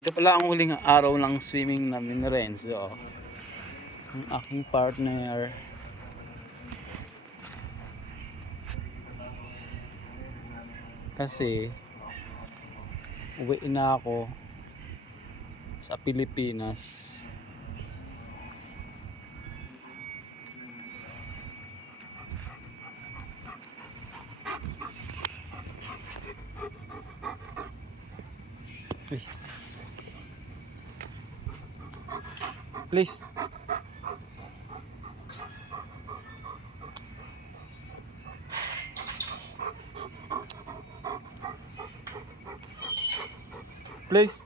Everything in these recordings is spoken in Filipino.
Ito pala ang huling araw ng swimming namin ni Renzo. Ang aking partner. Kasi uwi na ako sa Pilipinas. Uy. Please. Please.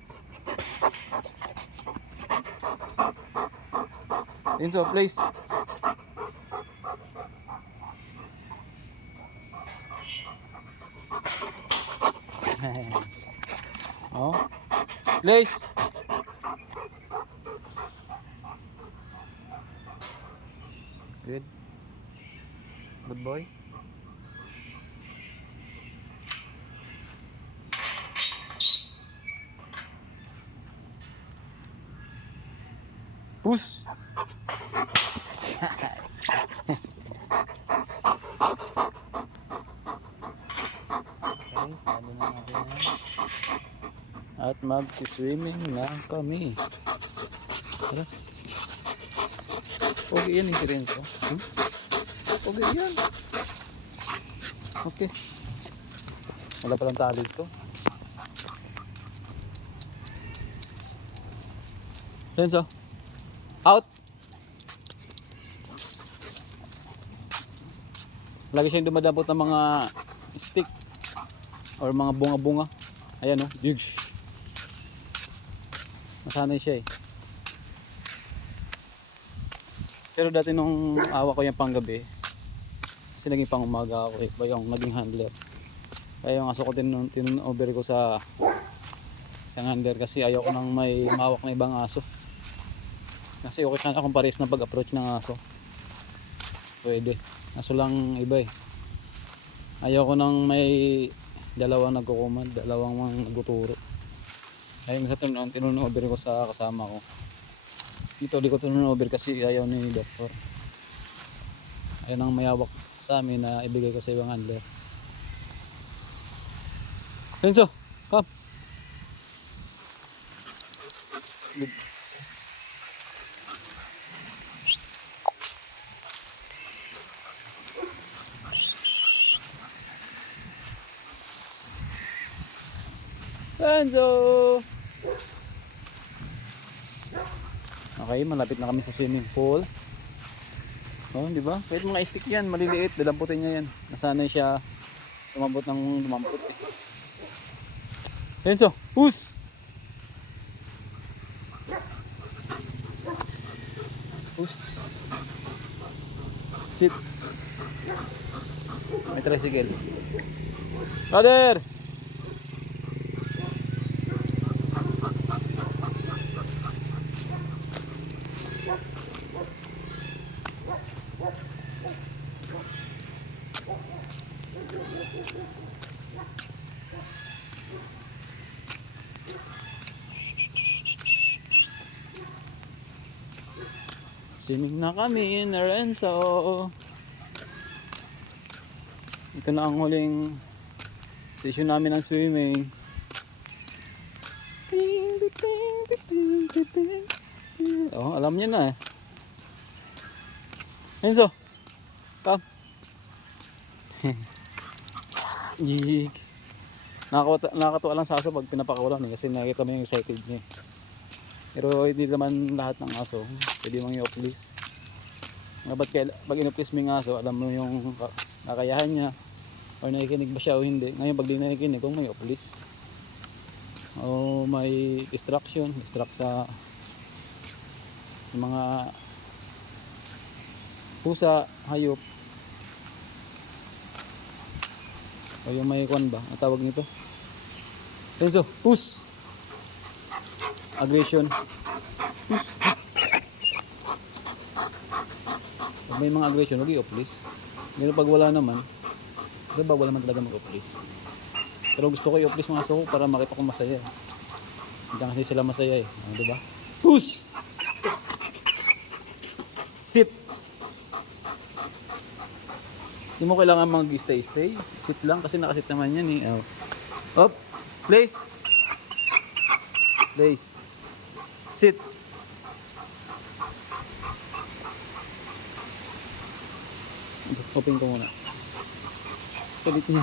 Renzo, please. Oh. Please. Good. Good boy. Push. Okay, sali na natin. At mag-swimming na kami. Tara. Okay yan yung si Renzo. Okay yan. Okay. Wala palang tali ito. Renzo. Out. Lagi siyang dumadabot ng mga stick or mga bunga-bunga. Ayan o. Nasanay siya eh. Pero dati nung awa ko yung panggabi, kasi naging pang umaga ako eh, ba yung naging handler. Kaya yung aso ko over ko sa isang handler kasi ayaw ko nang may mawak na ibang aso. Kasi okay sana kung pares na pag-approach ng aso. Pwede. Aso lang iba eh. Ayaw ko nang may dalawang nagkukumand, dalawang nagtuturo. Ayun sa over ko sa kasama ko. Dito di ko over kasi ayaw ni doktor. Ayun ang mayawak sa amin na ibigay ko sa ibang handler. Renzo, come. Good. Renzo. Okay, malapit na kami sa swimming pool. Oh, di ba? Kahit mga stick yan, maliliit, dalamputin niya yan. Nasanay siya lumampot eh. Renzo, push! Push. Sit. May tricycle. Brother! Swimming na kami, Renzo. Ito na ang huling session namin ng swimming. Oh, alam niya na eh. Renzo, come. Nakakatuwa lang sa aso pag pinapakawalan eh, kasi nakita mo yung excited niya. Pero hindi naman lahat ng aso pwede mong i-off-leash. Pag in-off-leash mo yung aso, alam mo yung kakayahan niya or nakikinig ba siya o hindi. Ngayon pag di nakikinig, kung may off-leash o may distract sa mga pusa, hayop o yung may kwan ba, ang tawag nito. Renzo, push! Aggression. Push! Pag may mga aggression, huwag i-off-leash. Pero pag wala naman, bawal naman talaga mag-off-leash. Pero gusto ko i-off-leash mga aso ko para makita ko masaya. Diyan kasi sila masaya eh. Oh, diba? Push! Sit! Hindi mo kailangan mag-stay. Sit lang kasi nakasit naman yan eh. Oh. Up! Place! Place! Sit! Open ko muna. Palit niya.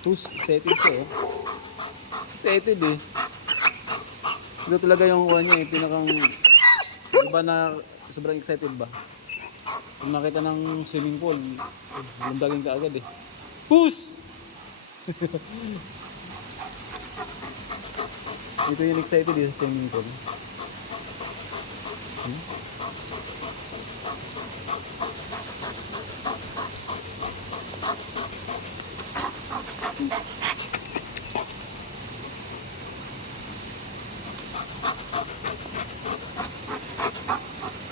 Push! Excited siya eh. Excited eh. Ito talaga yung kuha niya eh. Pinakang... Diba na sobrang excited ba? Kung nakita ng swimming pool, lumdagin ka agad eh. Push! Ito yung excited eh sa swimming pool.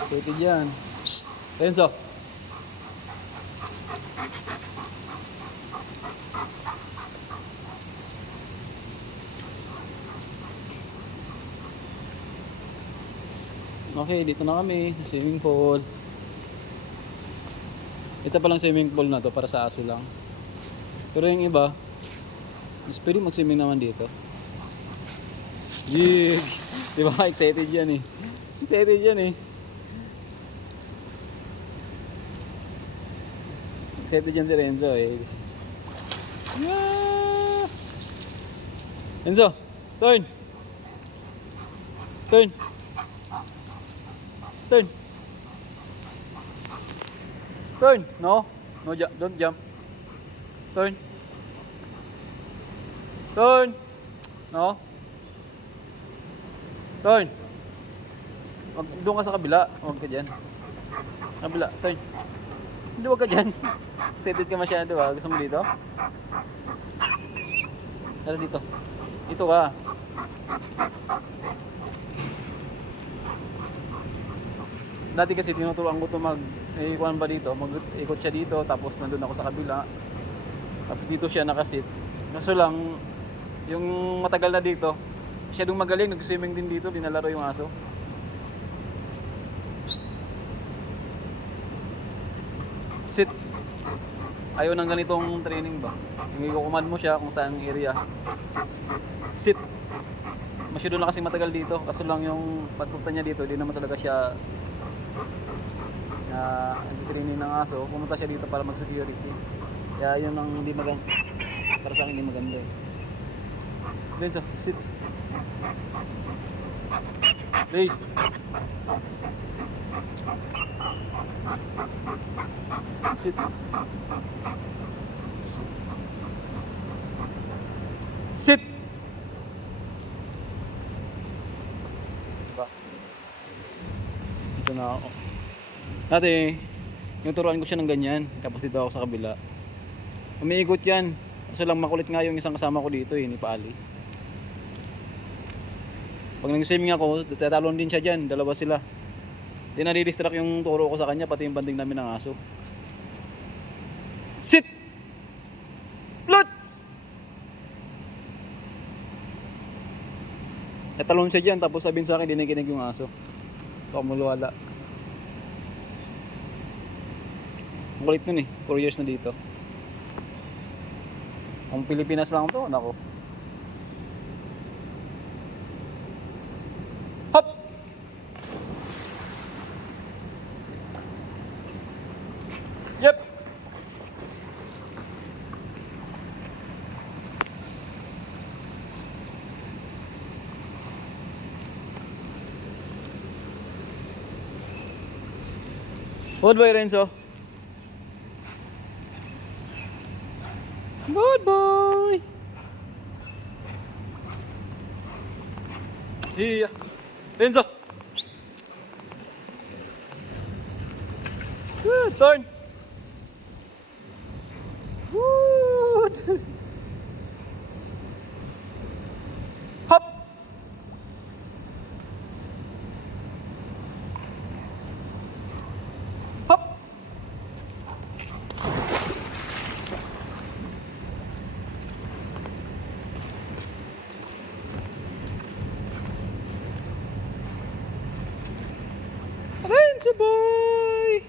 Excited yan. Psst! Renzo! Okay, dito na kami sa swimming pool. Ito palang swimming pool na to para sa aso lang. Pero yung iba, mas pwede mag-swimming naman dito. Yeah! Diba? Excited yan eh. Excited yan eh. Excited yan si Renzo eh. Yeah! Renzo! Turn! Turn! Turn! Turn! No! No, don't jump. Turn! Turn! No! Turn! Doon ka sa kabila. Huwag ka dyan. Kabila. Turn! Hindi, huwag ka dyan. Excited ka masyado ha. Gusto mo dito? Tara dito. Dito ka. Dati kasi tinuturuan ko ito mag-ikuan ba dito, mag-ikot siya dito, tapos nandun ako sa kabila. Tapos dito siya nakasit. Kaso lang, yung matagal na dito, siya dong magaling, nag-swimming din dito, dinalaro yung aso. Sit! Ayaw ng ganitong training ba? Yung i-command mo siya kung saan area. Sit! Masyado na kasi matagal dito, kaso lang yung pagpunta niya dito, di naman talaga siya training ng aso. Pumunta siya dito para mag-security. Kaya yun ang hindi maganda. Para sa akin hindi maganda eh. Renzo, sit. Place. Sit. Sit. Diba? Ito na ako. Dati, yung turuan ko siya ng ganyan. Tapos dito ako sa kabila. Umiikot yan. Kasi lang makulit nga yung isang kasama ko dito eh, ni Pali. Pag nag-swimming ako, tatalon din siya dyan. Dalawa sila. Di nadi-distract yung turo ko sa kanya, pati yung banding namin ng aso. Sit! Pluts! Tatalon siya dyan, tapos sabihin sa akin, dinikinig yung aso. Pamuluwala. Ang kulit nun eh, 4 years na dito. Kung Pilipinas lang to, nako. Hop! Yep! Good boy, Renzo. Good boy. Iya. Renzo. Good turn. Good. Hop. Hop. It's a boy!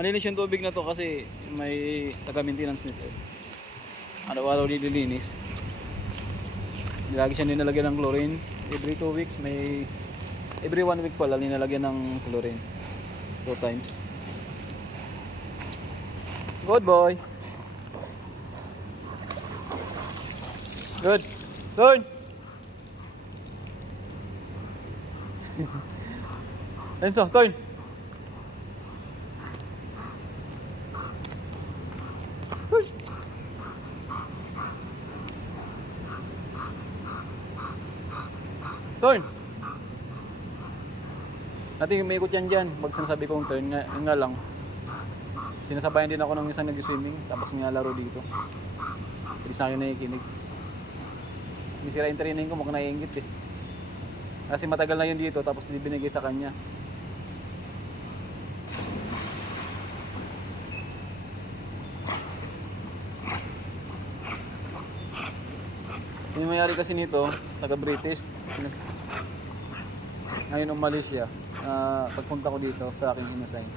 Malinis yung tubig na to kasi may taga-maintenance nito. Araw-araw nililinis. Lagi siya nilalagyan ng chlorine. Every 2 weeks may... Every 1 week pala nilalagyan ng chlorine. 2 times. Good boy! Good! Turn! Enzo, turn! Turn! Turn! Natin may ikot yan dyan. Pag sinasabi kong turn, nga lang. Sinasabayan din ako ng isang nag-swimming, tapos nilalaro dito. Hindi sa akin nakikinig. Hindi sira yung training ko, mukhang naiingit eh. Kasi matagal na yun dito, tapos hindi binigay sa kanya. Yung mayari kasi nito, taga-British. Ngayon umalis siya. Pagpunta ko dito sa aking inassign.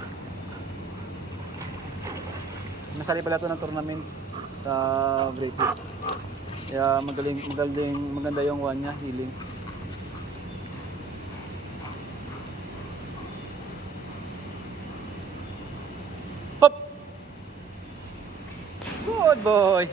Nasali pala ito ng tournament sa British. Kaya maganda yung one niya, healing. Hop! Good boy!